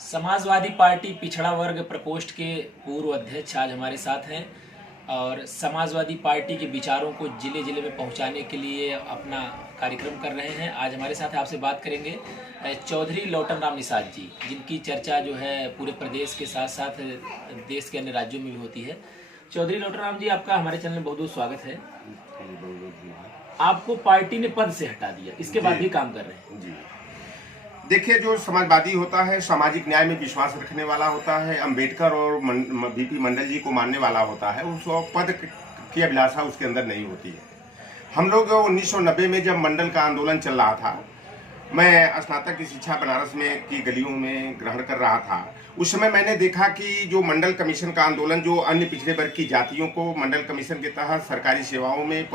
Samajwadi party पिछड़ा वर्ग प्रकोष्ठ के पूर्व अध्यक्ष आज हमारे साथ हैं और समाजवादी पार्टी के विचारों को जिले जिले में पहुंचाने के लिए अपना कार्यक्रम कर रहे हैं। आज हमारे साथ आपसे बात करेंगे चौधरी लौटन राम निषाद जी, जिनकी चर्चा जो है पूरे प्रदेश के साथ साथ देश के अन्य राज्यों में भी होती है। चौधरी लौटन राम जी, आपका हमारे चैनल में बहुत बहुत स्वागत है। आपको पार्टी ने पद से हटा दिया, इसके बाद भी काम कर रहे हैं जी। देखिए, जो समाजवादी होता है सामाजिक न्याय में विश्वास रखने वाला होता है, अंबेडकर और बीपी मंडल जी को मानने वाला होता है, उस पद की अभिलाषा उसके अंदर नहीं होती है। हम लोग 1990 में जब मंडल का आंदोलन चल रहा था, मैं स्नातक की शिक्षा बनारस में की गलियों में ग्रहण कर रहा था। उस समय मैंने देखा कि जो मंडल कमीशन का आंदोलन, जो अन्य पिछड़े वर्ग की जातियों को मंडल कमीशन के तहत सरकारी सेवाओं में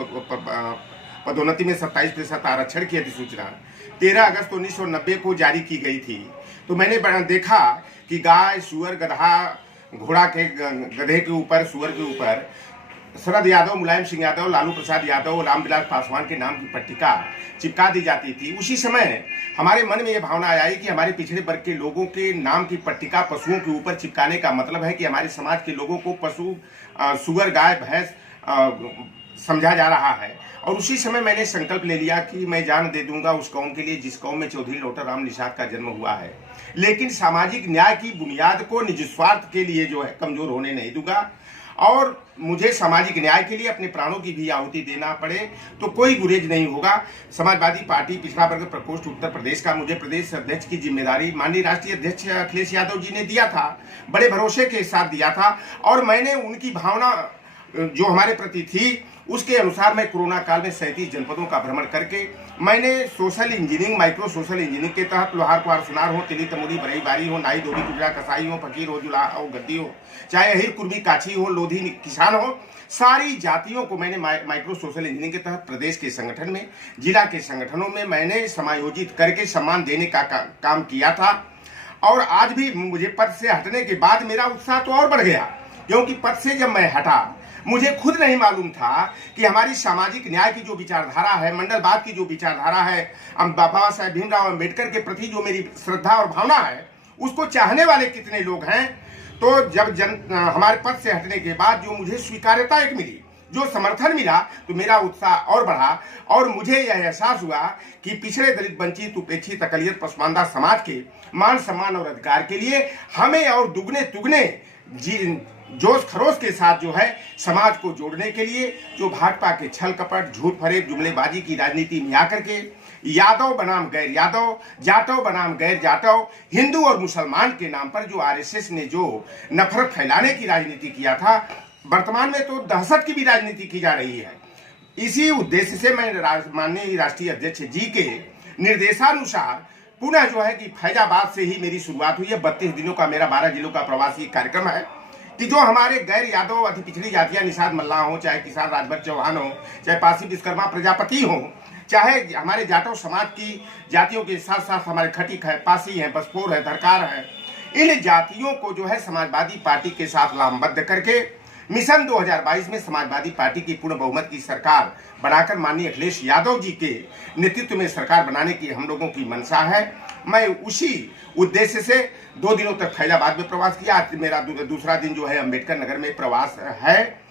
पदोन्नति में 27% आरक्षण की अधिसूचना 13 अगस्त 1990 को जारी की गई थी। तो मैंने देखा कि गाय, सुअर, गधा, घोड़ा के गधे के ऊपर, सुअर के ऊपर शरद यादव, मुलायम सिंह यादव, लालू प्रसाद यादव, रामविलास पासवान के नाम की पट्टिका चिपका दी जाती थी। उसी समय हमारे मन में यह भावना आई कि हमारे पिछड़े वर्ग के लोगों के नाम की पट्टिका पशुओं के ऊपर चिपकाने का मतलब है कि हमारे समाज के लोगों को पशु, सुअर, गाय, भैंस समझा जा रहा है। और उसी समय मैंने संकल्प ले लिया कि मैं जान दे दूंगा उस कौम के लिए जिस कौम में चौधरी लौटन राम निषाद का जन्म हुआ है, लेकिन सामाजिक न्याय की बुनियाद को निज स्वार्थ के लिए जो है कमजोर होने नहीं दूंगा। और मुझे सामाजिक न्याय के लिए अपने प्राणों की भी आहुति देना पड़े तो कोई गुरेज नहीं होगा। समाजवादी पार्टी पिछड़ा वर्ग प्रकोष्ठ उत्तर प्रदेश का मुझे प्रदेश अध्यक्ष की जिम्मेदारी माननीय राष्ट्रीय अध्यक्ष अखिलेश यादव जी ने दिया था, बड़े भरोसे के साथ दिया था। और मैंने उनकी भावना जो हमारे प्रति थी उसके अनुसार मैं कोरोना काल में 37 जनपदों का भ्रमण करके मैंने social engineering, micro social engineering के तहत लोहार कुहार सुनार हो, तिली तमुड़ी बरई बारी हो, नाई धोबी गुजरा कसाई हो, फकीर हो, जुलाहा हो, गद्दी हो, चाहे अहिर कुर्मी काछी हो, लोधी किसान हो, सारी जातियों को मैंने माइक्रो सोशल इंजीनियरिंग के तहत प्रदेश के संगठन में, जिला के संगठनों में मैंने समायोजित करके सम्मान देने का काम किया था। और आज भी मुझे पद से हटने के बाद मेरा उत्साह तो और बढ़ गया, क्योंकि पद से जब मैं हटा मुझे खुद नहीं मालूम था कि हमारी सामाजिक न्याय की जो विचारधारा है, मंडलवाद की जो विचारधारा है, बाबा साहेब भीमराव अंबेडकर के प्रति जो मेरी श्रद्धा और भावना है, उसको चाहने वाले कितने लोग हैं। तो जब हमारे पद से हटने के बाद जो मुझे स्वीकार्यता एक मिली, जो समर्थन मिला, तो मेरा उत्साह और बढ़ा। और मुझे यह एहसास हुआ कि पिछड़े, दलित, वंचित, उपेक्षित, अकलियत, पसमानदा समाज के मान सम्मान और अधिकार के लिए हमें और दुगने तुगने जोश खरोश के साथ जो है समाज को जोड़ने के लिए, जो भाजपा के छल कपट, झूठ फरेब, जुमलेबाजी की राजनीति में आकर के यादव बनाम गैर यादव, जाटव बनाम गैर जाटव, हिंदू और मुसलमान के नाम पर जो आरएसएस ने जो नफरत फैलाने की राजनीति किया था, वर्तमान में तो दहशत की भी राजनीति की जा रही है। इसी उद्देश्य से मैं माननीय राष्ट्रीय अध्यक्ष जी के निर्देशानुसार पुनः जो है कि फैजाबाद से ही मेरी शुरुआत हुई है। 32 दिनों का मेरा 12 जिलों का प्रवासी कार्यक्रम है कि जो हमारे गैर यादव अति पिछड़ी जातियां, निषाद मल्लाह हो, चाहे किसान राजभर चौहान हो, चाहे पासी विश्वकर्मा प्रजापति हो, चाहे हमारे जाटव समाज की जातियों के साथ साथ हमारे खटीक है, पासी है, बसपोर है, धरकार है, इन जातियों को जो है समाजवादी पार्टी के साथ लामबद्ध करके मिशन 2022 में समाजवादी पार्टी की पूर्ण बहुमत की सरकार बनाकर माननीय अखिलेश यादव जी के नेतृत्व में सरकार बनाने की हम लोगों की मंशा है। मैं उसी उद्देश्य से 2 दिनों तक फैजाबाद में प्रवास किया। आज मेरा दूसरा दिन जो है अंबेडकर नगर में प्रवास है।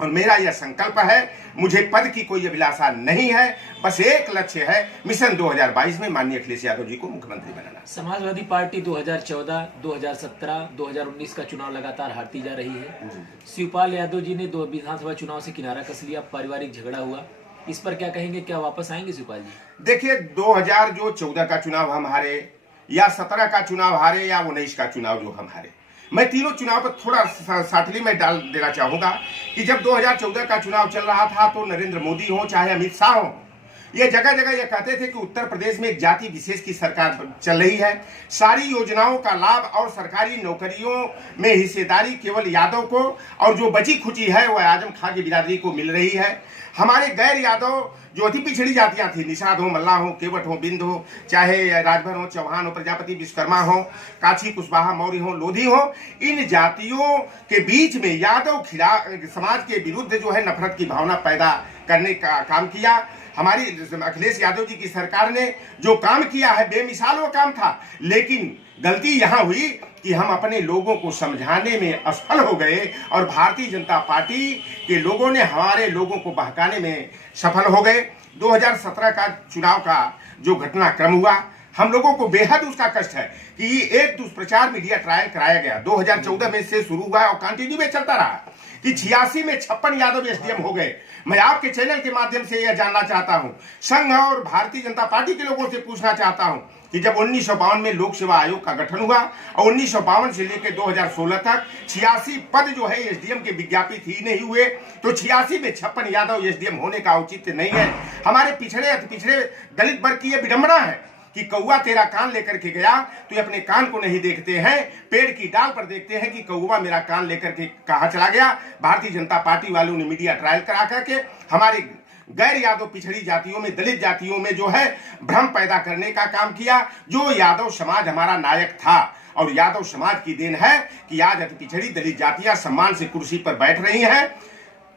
और मेरा यह संकल्प है, मुझे पद की कोई अभिलाषा नहीं है, बस एक लक्ष्य है, मिशन 2022 में माननीय अखिलेश यादव जी को मुख्यमंत्री बनाना। समाजवादी पार्टी 2014, 2017, 2019 का चुनाव लगातार हारती जा रही है। शिवपाल यादव जी ने 2 विधानसभा चुनाव से किनारा कस लिया, पारिवारिक झगड़ा हुआ, इस पर क्या कहेंगे? क्या वापस आएंगे शिवपाल जी? देखिए, 2014 का चुनाव हम हारे, या 17 का चुनाव हारे, या 19 का चुनाव जो हम हारे, मैं तीनों चुनाव पर थोड़ा साटली में डाल देना चाहूंगा कि जब 2014 का चुनाव चल रहा था तो नरेंद्र मोदी हो चाहे अमित शाह हो, ये जगह जगह ये कहते थे कि उत्तर प्रदेश में एक जाति विशेष की सरकार चल रही है, सारी योजनाओं का लाभ और सरकारी नौकरियों में हिस्सेदारी केवल यादव को, और जो बची खुची है वह आजम खां की बिरादरी को मिल रही है। हमारे गैर यादव जो अति पिछड़ी जातियां थी, निषाद हो, मल्लाह हो, केवट हो, बिंद हो, चाहे राजभर हो, चौहान हो, प्रजापति, विश्वकर्मा हो, काछी, कुशवाहा, मौर्य हो, लोधी हो, इन जातियों के बीच में यादव समाज के विरुद्ध जो है नफरत की भावना पैदा करने का काम किया। हमारी अखिलेश यादव जी की सरकार ने जो काम किया है बेमिसाल वो काम था, लेकिन गलती यहाँ हुई कि हम अपने लोगों को समझाने में असफल हो गए और भारतीय जनता पार्टी के लोगों ने हमारे लोगों को बहकाने में सफल हो गए। 2017 का चुनाव का जो घटनाक्रम हुआ, हम लोगों को बेहद उसका कष्ट है कि एक दुष्प्रचार मीडिया ट्रायल कराया गया 2014 में से शुरू हुआ और कंटिन्यू में चलता रहा कि 86 में 56 यादव एसडीएम हो गए। मैं आपके चैनल के माध्यम से यह जानना चाहता हूं, संघ और भारतीय जनता पार्टी के लोगों से पूछना चाहता हूं कि जब 1952 में लोक सेवा आयोग का गठन हुआ और 1952 से लेकर 2016 तक 86 पद जो है एसडीएम के विज्ञापित ही नहीं हुए, तो 86 में 56 यादव एसडीएम होने का औचित्य नहीं है। हमारे पिछड़े अति पिछड़े दलित वर्ग की यह विडंबना है कि कौवा तेरा कान लेकर के गया तो अपने कान को नहीं देखते हैं, पेड़ की डाल पर देखते हैं कि कौवा मेरा कान लेकर के कहाँ चला गया। भारतीय जनता पार्टी वालों ने मीडिया ट्रायल करा करके हमारे गैर यादव पिछड़ी जातियों में, दलित जातियों में जो है भ्रम पैदा करने का काम किया। जो यादव समाज हमारा नायक था और यादव समाज की देन है कि आज अति पिछड़ी दलित जातियां सम्मान से कुर्सी पर बैठ रही हैं,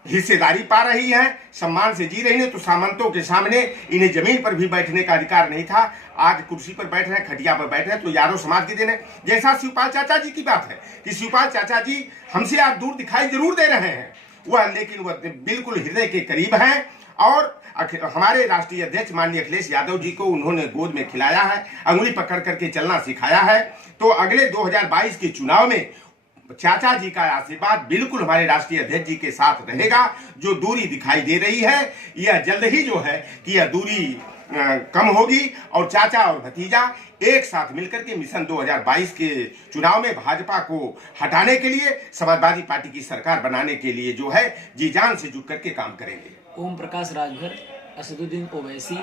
हिस्सेदारी पा रही है, सम्मान से जी रही है। तो सामंतों के सामने इन्हें जमीन पर भी बैठने का अधिकार नहीं था, आज कुर्सी पर बैठ रहे हैं, खटिया पर बैठ रहे हैं, तो यादव समाज की देन है। जैसा शिवपाल चाचा जी की बात है कि शिवपाल चाचा जी हमसे आप दूर दिखाई जरूर दे रहे हैं, वह लेकिन वह बिल्कुल हृदय के करीब हैं और हमारे राष्ट्रीय अध्यक्ष माननीय अखिलेश यादव जी को उन्होंने गोद में खिलाया है, अंगुली पकड़ करके चलना सिखाया है। तो अगले 2022 के चुनाव में चाचा जी का आशीर्वाद बिल्कुल हमारे राष्ट्रीय अध्यक्ष जी के साथ रहेगा। जो दूरी दिखाई दे रही है यह जल्द ही जो है कि यह दूरी कम होगी और चाचा और भतीजा एक साथ मिलकर के मिशन 2022 के चुनाव में भाजपा को हटाने के लिए, समाजवादी पार्टी की सरकार बनाने के लिए जो है जी जान से जुट करके काम करेंगे। ओम प्रकाश राजभर, असदुद्दीन ओवैसी,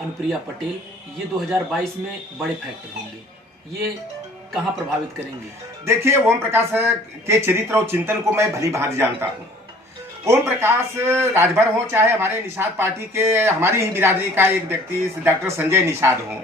अनुप्रिया पटेल, ये 2022 में बड़े फैक्टर होंगे, ये कहां प्रभावित करेंगे? देखिए, ओम प्रकाश के चरित्र और चिंतन को मैं भली भांति जानता हूं। ओम प्रकाश राजभर हो चाहे हमारे निषाद पार्टी के हमारी ही बिरादरी का एक व्यक्ति डॉक्टर संजय निषाद हो,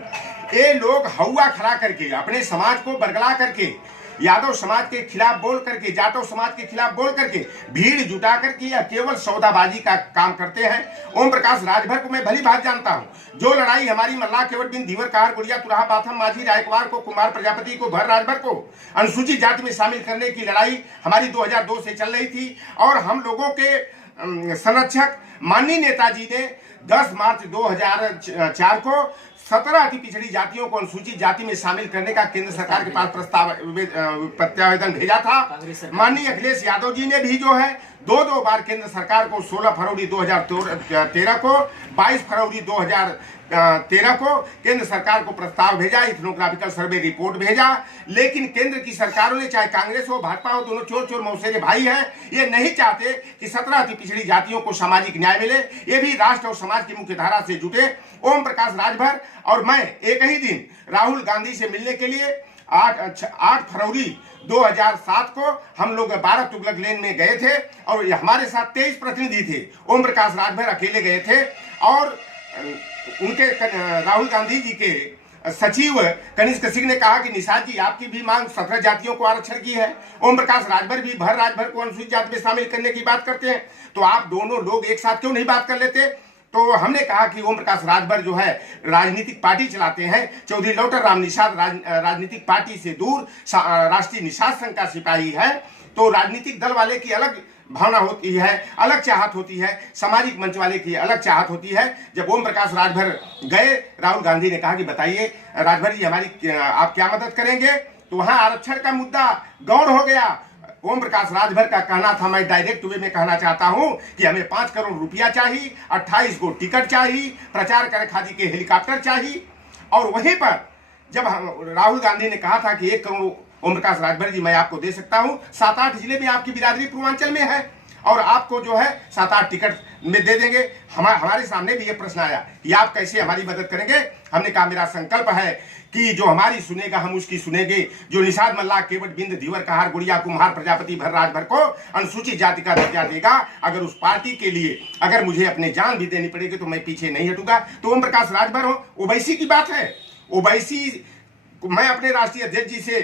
ये लोग हवा खड़ा करके अपने समाज को बरगला करके यादव समाज के खिलाफ बोल करके, जाटव समाज के खिलाफ बोल करके भीड़ जुटा करके या केवल सौदाबाजी का काम करते हैं। ओम प्रकाश राजभर को मैं भली भांति जानता हूं। जो लड़ाई हमारी मल्ला केवट बिन धीवर कहार गुड़िया तुराहा बाथम माझी रायकवार को, कुमार प्रजापति को, भर राजभर को अनुसूचित जाति में शामिल करने की लड़ाई हमारी 2002 से चल रही थी और हम लोगों के संरक्षक माननीय नेताजी ने 10 मार्च 2004 को 17 अति पिछड़ी जातियों को अनुसूचित जाति में शामिल करने का केंद्र सरकार के पास प्रत्यावेदन भेजा था। माननीय अखिलेश यादव जी ने भी जो है दो बार केंद्र सरकार को 16 फरवरी 2013 को, 22 फरवरी 2013 को केंद्र सरकार को प्रस्ताव भेजा, इथनोग्राफिकल सर्वे रिपोर्ट भेजा। लेकिन केंद्र की सरकारों ने, चाहे कांग्रेस हो भाजपा हो, दोनों चोर चोर मौसेरे भाई हैं, ये नहीं चाहते कि 17 अति पिछड़ी जातियों को सामाजिक न्याय मिले। ये भी राष्ट्र और समाज की मुख्य धारा से जुटे। ओम प्रकाश राजभर और मैं एक ही दिन राहुल गांधी से मिलने के लिए 8 फरवरी 2007 को हम लोग 12 तुगलक लेन में गए थे और हमारे साथ 23 प्रतिनिधि थे। ओम प्रकाश राजभर अकेले गए थे और उनके राहुल गांधी जी के सचिव कनिष्क सिंह ने कहा कि निषाद जी आपकी भी मांग 17 जातियों को आरक्षण की है। ओम प्रकाश राजभर भी भर राजभर को अनुसूचित जाति में शामिल करने की बात करते हैं, तो आप दोनों लोग एक साथ क्यों नहीं बात कर लेते? तो हमने कहा कि ओम प्रकाश राजभर जो है राजनीतिक पार्टी चलाते हैं, चौधरी लौटर राम निषाद राजनीतिक पार्टी से दूर राष्ट्रीय निषाद संघ का सिपाही है। तो राजनीतिक दल वाले की अलग भावना होती है, अलग चाहत होती है, सामाजिक मंच वाले की अलग चाहत होती है। जब ओम प्रकाश राजभर गए, राहुल गांधी ने कहा कि बताइए राजभर जी हमारी आप क्या मदद करेंगे? तो वहां आरक्षण का मुद्दा गौण हो गया। ओम प्रकाश राजभर का कहना था, मैं डायरेक्ट वे में कहना चाहता हूं कि हमें 5 करोड़ रुपया चाहिए, 28 को टिकट चाहिए, प्रचार करे खादी के हेलीकॉप्टर चाहिए। और वहीं पर जब राहुल गांधी ने कहा था कि 1 करोड़ ओम प्रकाश राजभर जी मैं आपको दे सकता हूं, 7-8 जिले में आपकी बिरादरी पूर्वांचल में है और आपको जो है 7-8 टिकट में दे देंगे। हमारे सामने भी ये प्रश्न आया कि आप कैसे हमारी मदद करेंगे? हमने कहा मेरा संकल्प है कि जो हमारी सुनेगा हम उसकी सुनेंगे। जो निषाद मल्ला केवट बिंद धीवर कहार गुड़िया कुम्हार प्रजापति भर राजभर को अनुसूचित जाति का दर्जा देगा, अगर उस पार्टी के लिए अगर मुझे अपने जान भी देनी पड़ेगी तो मैं पीछे नहीं हटूंगा। तो ओम प्रकाश राजभर हो, ओवैसी की बात है। ओवैसी मैं अपने राष्ट्रीय अध्यक्ष जी से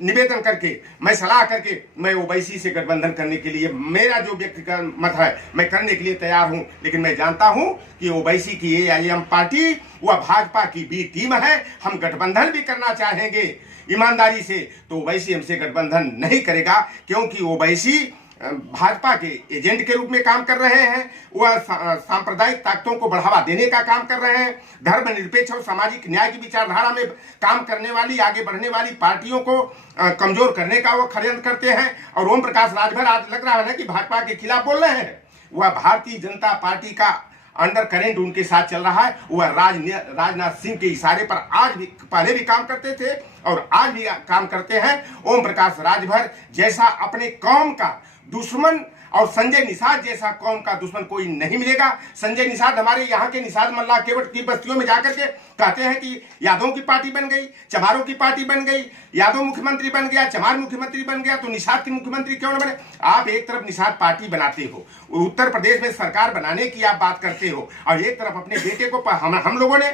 निवेदन करके, मैं सलाह करके मैं ओवैसी से गठबंधन करने के लिए, मेरा जो व्यक्तिगत मत है मैं करने के लिए तैयार हूं। लेकिन मैं जानता हूं कि ओवैसी की AIM पार्टी वह भाजपा की बी टीम है। हम गठबंधन भी करना चाहेंगे ईमानदारी से, तो ओवैसी हमसे गठबंधन नहीं करेगा, क्योंकि ओवैसी भाजपा के एजेंट के रूप में काम कर रहे हैं। वह सांप्रदायिक ताकतों को बढ़ावा देने का काम कर रहे हैं। धर्मनिरपेक्ष और सामाजिक न्याय की विचारधारा में काम करने वाली, आगे बढ़ने वाली पार्टियों को कमजोर करने का वो षड्यंत्र करते हैं। और ओम प्रकाश राजभर आज लग रहा है कि भाजपा के खिलाफ बोल रहे हैं। वह भारतीय जनता पार्टी का अंडर करेंट उनके साथ चल रहा है। वह राजनाथ सिंह के इशारे पर आज भी, पहले भी काम करते थे और आज भी काम करते हैं। ओम प्रकाश राजभर जैसा अपने कौम का दुश्मन और संजय निषाद जैसा कौम का दुश्मन कोई नहीं मिलेगा। संजय निषाद हमारे यहाँ के निषाद मल्ला केवट की बस्तियों में जाकर के कहते हैं कि यादवों की पार्टी बन गई, चमारों की पार्टी बन गई, यादव मुख्यमंत्री बन गया, चमार मुख्यमंत्री बन गया, तो निषाद की मुख्यमंत्री क्यों न बने। आप एक तरफ निषाद पार्टी बनाते हो, उत्तर प्रदेश में सरकार बनाने की आप बात करते हो, और एक तरफ अपने बेटे को हम लोगों ने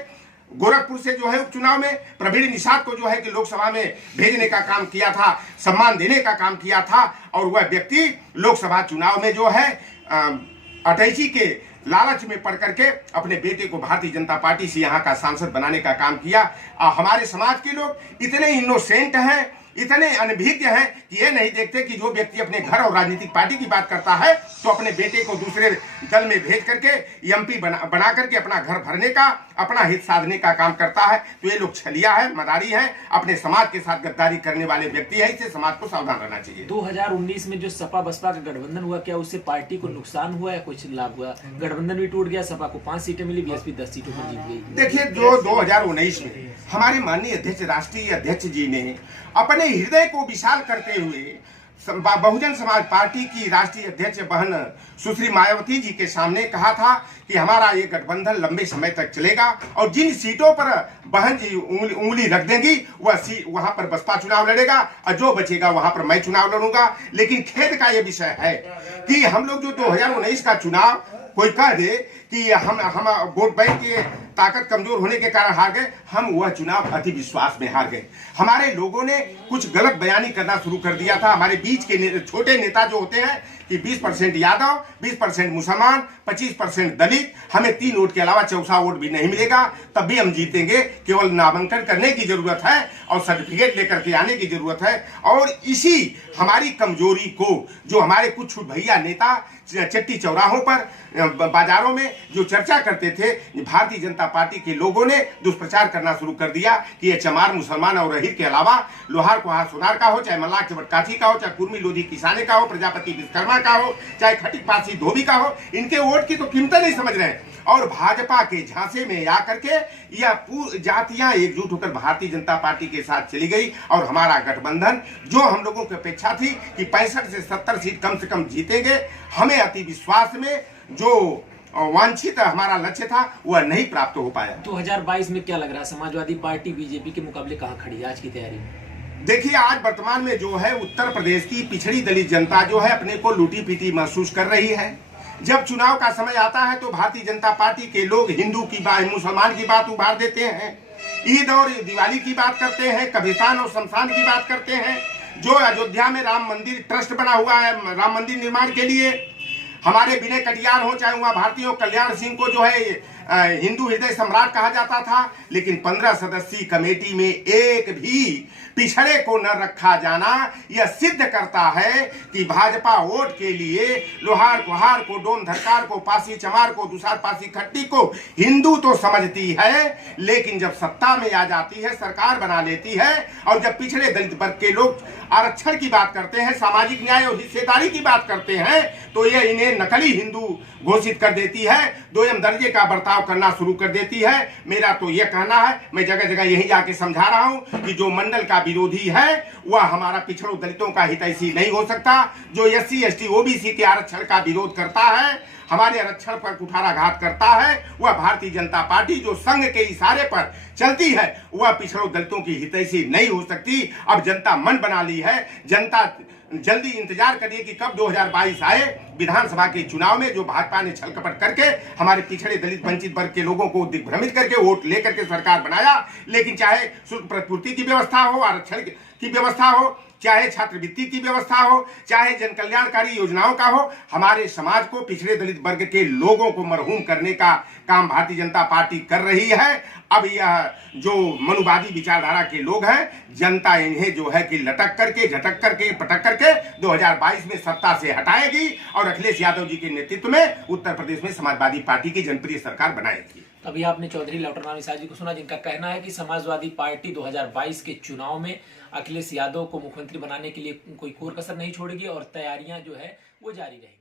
गोरखपुर से जो है उपचुनाव में प्रवीण निषाद को जो है कि लोकसभा में भेजने का काम किया था, सम्मान देने का काम किया था, और वह व्यक्ति लोकसभा चुनाव में जो है अटैची के लालच में पड़ करके अपने बेटे को भारतीय जनता पार्टी से यहाँ का सांसद बनाने का काम किया। हमारे समाज के लोग इतने इनोसेंट हैं, इतने अनभिज्ञ हैं कि ये नहीं देखते कि जो व्यक्ति अपने घर और राजनीतिक पार्टी की बात करता है तो अपने बेटे को दूसरे दल में भेज करके एमपी बना करके अपना घर भरने का, अपना हित साधने का काम करता है। तो ये लोग छलिया है, मदारी है, अपने समाज के साथ गद्दारी करने वाले व्यक्ति है। इससे समाज को सावधान रहना चाहिए। 2019 में जो सपा बसपा का गठबंधन हुआ, क्या उससे पार्टी को नुकसान हुआ या कुछ लाभ हुआ? गठबंधन भी टूट गया, सपा को 5 सीटें मिली, बीएसपी 10 सीटों पर जीत गई। देखिए, जो 2019 में हमारे माननीय अध्यक्ष, राष्ट्रीय अध्यक्ष जी ने अपने हृदय को विशाल करते हुए बहुजन समाज पार्टी की राष्ट्रीय अध्यक्ष बहन सुश्री मायावती जी के सामने कहा था कि हमारा ये गठबंधन लंबे समय तक चलेगा, और जिन सीटों पर बहन जी उंगली रख देंगी वहां पर बसपा चुनाव लड़ेगा, और जो बचेगा वहां पर मैं चुनाव लड़ूंगा। लेकिन खेद का ये विषय है कि हम लोग जो 2019 का चुनाव, कोई कह दे कि हम वोट बैंक की ताकत कमजोर होने के कारण हार गए, हम वह चुनाव अति विश्वास में हार गए। हमारे लोगों ने कुछ गलत बयानी करना शुरू कर दिया था। हमारे बीच के छोटे नेता जो होते हैं कि 20% यादव, 20% मुसलमान, 25% दलित, हमें 3 वोट के अलावा चौथा वोट भी नहीं मिलेगा, तब भी हम जीतेंगे। केवल नामांकन करने की जरूरत है और सर्टिफिकेट लेकर के आने की जरूरत है। और इसी हमारी कमजोरी को जो हमारे कुछ भैया नेता चट्टी चौराहों पर, बाजारों में जो चर्चा करते थे, भारतीय जनता पार्टी के लोगों ने दुष्प्रचार करना शुरू कर दिया कि ये चमार, मुसलमान और रहीर के अलावा लोहार कुहार सोनार का हो, चाहे मल्लाह चवट काठी का हो, चाहे कुर्मी लोधी किसाने का हो, प्रजापति विश्वकर्मा का हो, चाहे खटिक पासी धोबी का हो, इनके वोट की तो कीमत नहीं समझ रहे हैं। और भाजपा के झांसे में आकर के यह जातियां एकजुट होकर भारतीय जनता पार्टी के साथ चली गई, और हमारा गठबंधन जो हम लोगों की अपेक्षा थी कि 65 से 70 सीट कम से कम जीतेंगे, हमें अति विश्वास में जो वांछित हमारा लक्ष्य था वह नहीं प्राप्त हो पाया। 2022 में क्या लग रहा है, समाजवादी पार्टी बीजेपी के मुकाबले कहां खड़ी है आज की तैयारी? देखिए, आज वर्तमान में जो है उत्तर प्रदेश की पिछड़ी दलित जनता जो है अपने को लूटी पीटी महसूस कर रही है। जब चुनाव का समय आता है तो भारतीय जनता पार्टी के लोग हिंदू की बात, मुसलमान की बात उभार देते हैं, ईद और दिवाली की बात करते हैं, कब्रिस्तान और शमशान की बात करते हैं। जो अयोध्या में राम मंदिर ट्रस्ट बना हुआ है राम मंदिर निर्माण के लिए, हमारे विनय कटियार हो चाहे वहाँ भारतीय हो, कल्याण सिंह को जो है हिंदू हृदय सम्राट कहा जाता था, लेकिन 15 सदस्यीय कमेटी में एक भी पिछड़े को न रखा जाना यह सिद्ध करता है कि भाजपा वोट के लिए लोहार कुहार को, डोम धरकार को, पासी चमार को, दुसार पासी खट्टी को हिंदू तो समझती है, लेकिन जब सत्ता में आ जाती है, सरकार बना लेती है, और जब पिछड़े दलित वर्ग के लोग आरक्षण की बात करते हैं, सामाजिक न्याय और हिस्सेदारी की बात करते हैं, तो यह इन्हें नकली हिंदू घोषित कर देती है, दोयम दर्जे का बर्ताव करना शुरू कर देती है। मेरा तो यह कहना है, मैं जगह जगह यही जाके समझा रहा हूं कि जो मंडल का विरोधी है वह हमारा पिछड़ों दलितों का हितैषी नहीं हो सकता। जो SC ST OBC के आरक्षण का विरोध करता है, हमारे आरक्षण पर कुठाराघात करता है, वह भारतीय जनता पार्टी जो संघ के इशारे पर चलती है, वह पिछड़ों दलितों की हितैषी नहीं हो सकती। अब जनता मन बना ली है, जनता जल्दी इंतजार करिए कि कब 2022 आए। विधानसभा के चुनाव में जो भाजपा ने छल कपट करके हमारे पिछड़े दलित वंचित वर्ग के लोगों को दिग्भ्रमित करके वोट लेकर के सरकार बनाया, लेकिन चाहे शुल्क प्रतिपूर्ति की व्यवस्था हो, आरक्षण की व्यवस्था हो, चाहे छात्रवृत्ति की व्यवस्था हो, चाहे जन कल्याणकारी योजनाओं का हो, हमारे समाज को, पिछड़े दलित वर्ग के लोगों को मरहूम करने का काम भारतीय जनता पार्टी कर रही है। अब यह जो मनुवादी विचारधारा के लोग हैं, जनता इन्हें जो है कि लटक करके, झटक करके, पटक करके 2022 में सत्ता से हटाएगी और अखिलेश यादव जी के नेतृत्व में उत्तर प्रदेश में समाजवादी पार्टी की जनप्रिय सरकार बनाएगी। अभी आपने चौधरी लौटरराम निषाद जी को सुना, जिनका कहना है कि समाजवादी पार्टी 2022 के चुनाव में अखिलेश यादव को मुख्यमंत्री बनाने के लिए कोई कोर कसर नहीं छोड़ेगी और तैयारियां जो है वो जारी रहेगी।